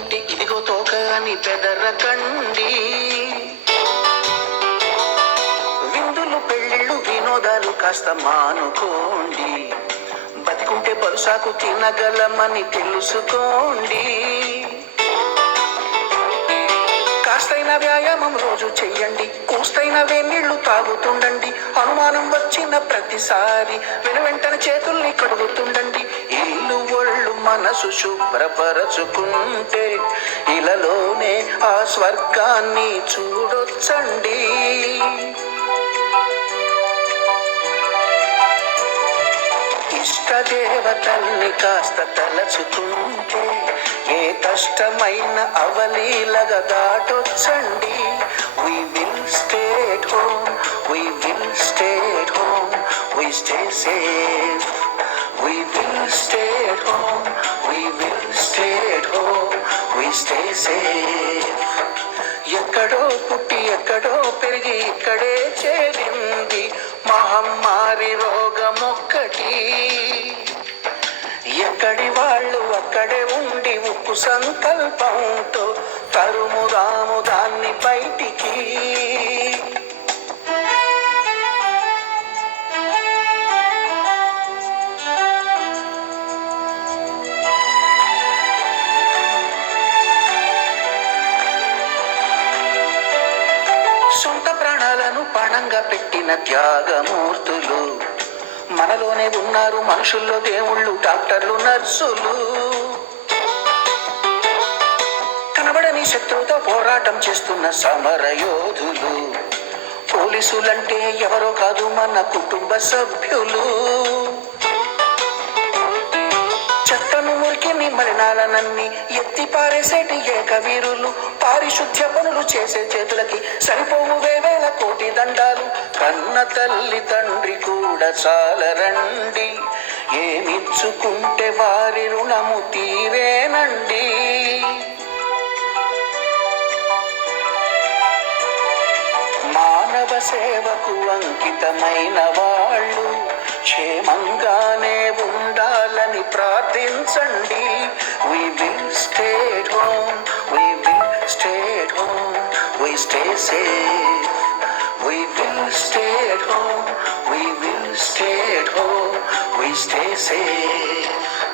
అంటే ఇదిగో తోక అని బెదరకండి. విందులు పెళ్ళిళ్ళు వినోదాలు కాస్త మానుకోండి. బతికుంటే బరుసాకు తినగలమని తెలుసుకోండి. కాస్తైన వ్యాయామం రోజు చెయ్యండి. కూస్తైన వేనీళ్లు తాగుతుండండి. అనుమానం వచ్చిన ప్రతిసారి వెనువెంటనే చేతుల్ని కడుగుతుండండి. ఇల్లు ఒళ్ళు మనసు శుభ్రపరచుకుంటే ఇలలోనే ఆ స్వర్గాన్ని చూడొచ్చండి. ఇష్టదేవతల్ని కాస్త తలచుకుంటే ఏ కష్టమైన అవలీలగా దాటొచ్చండి. We will stay at home, we will stay at home, we stay safe. We will stay at home, we will stay at home, we stay safe. ఎక్కడో పుట్టి ఎక్కడో పెరిగి ఇక్కడే చేరింది మహమ్మారి రోగమొక్కటి. ఎక్కడి వాళ్ళు అక్కడే ఉండి ఉప్పు సంకల్పంతో తరుముదాము దాన్ని బయటికి. సొంత ప్రాణాలను పణంగా పెట్టిన త్యాగమూర్తులు మనలోనే ఉన్నారు. మనుషుల్లో దేవుళ్ళు, డాక్టర్లు, నర్సులు. కనబడని శత్రువుతో పోరాటం చేస్తున్న సమరయోధులు. పోలీసులంటే ఎవరో కాదు, మన కుటుంబ సభ్యులు. చెత్తను మురికిని మలినాలనన్ని ఎత్తి పారేసేటి ఏకవీరులు. పారిశుద్ధ్య పనులు చేసే చేతులకి సరిపోవు వేవేల కోటి దండాలు. కన్న తల్లి తండ్రి కూడా చాలరండి. ఏమిచ్చుకుంటే వారి రుణము తీరేనండి. మానవ సేవకు అంకితమైన వాళ్ళు క్షేమంగానే ఉండాలని ప్రార్థించండి. We will stay at home, we will stay at home, we stay safe. We will stay at home, we will stay at home, we stay safe.